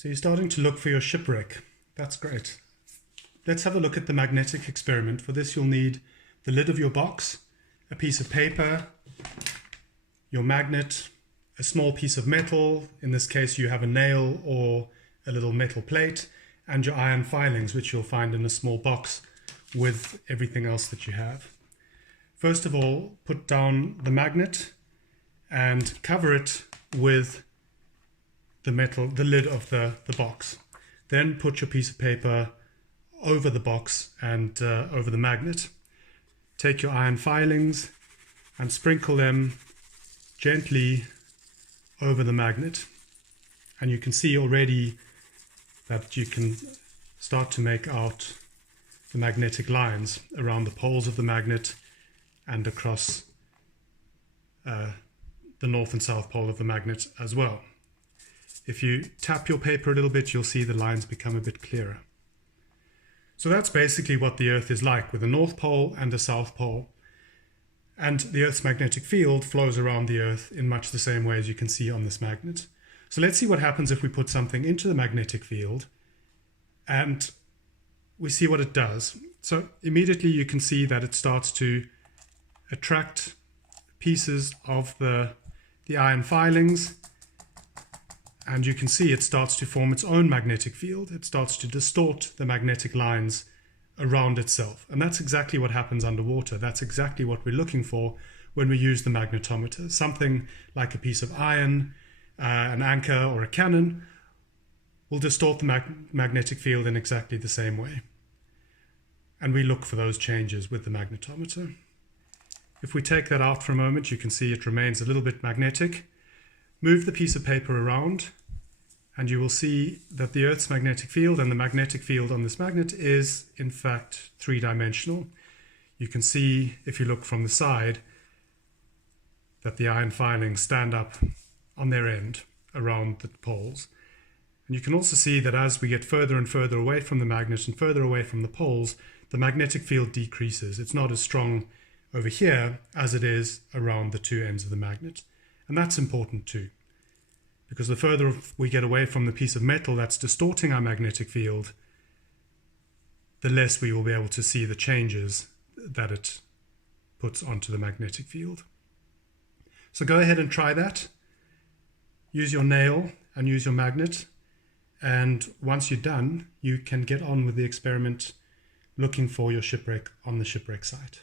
So you're starting to look for your shipwreck. That's great. Let's have a look at the magnetic experiment. For this, you'll need the lid of your box, a piece of paper, your magnet, a small piece of metal. In this case, you have a nail or a little metal plate, and your iron filings, which you'll find in a small box with everything else that you have. First of all, put down the magnet and cover it with the lid of the box. Then put your piece of paper over the box and over the magnet. Take your iron filings and sprinkle them gently over the magnet. And you can see already that you can start to make out the magnetic lines around the poles of the magnet and across the north and south pole of the magnet as well. If you tap your paper a little bit, you'll see the lines become a bit clearer. So that's basically what the Earth is like, with a North Pole and a South Pole. And the Earth's magnetic field flows around the Earth in much the same way as you can see on this magnet. So let's see what happens if we put something into the magnetic field and we see what it does. So immediately you can see that it starts to attract pieces of the iron filings, and you can see it starts to form its own magnetic field. It starts to distort the magnetic lines around itself. And that's exactly what happens underwater. That's exactly what we're looking for when we use the magnetometer. Something like a piece of iron, an anchor or a cannon will distort the magnetic field in exactly the same way. And we look for those changes with the magnetometer. If we take that out for a moment, you can see it remains a little bit magnetic. Move the piece of paper around and you will see that the Earth's magnetic field and the magnetic field on this magnet is in fact three-dimensional. You can see, if you look from the side, that the iron filings stand up on their end around the poles. And you can also see that as we get further and further away from the magnet and further away from the poles, the magnetic field decreases. It's not as strong over here as it is around the two ends of the magnet. And that's important too, because the further we get away from the piece of metal that's distorting our magnetic field, the less we will be able to see the changes that it puts onto the magnetic field. So go ahead and try that. Use your nail and use your magnet. And once you're done, you can get on with the experiment looking for your shipwreck on the shipwreck site.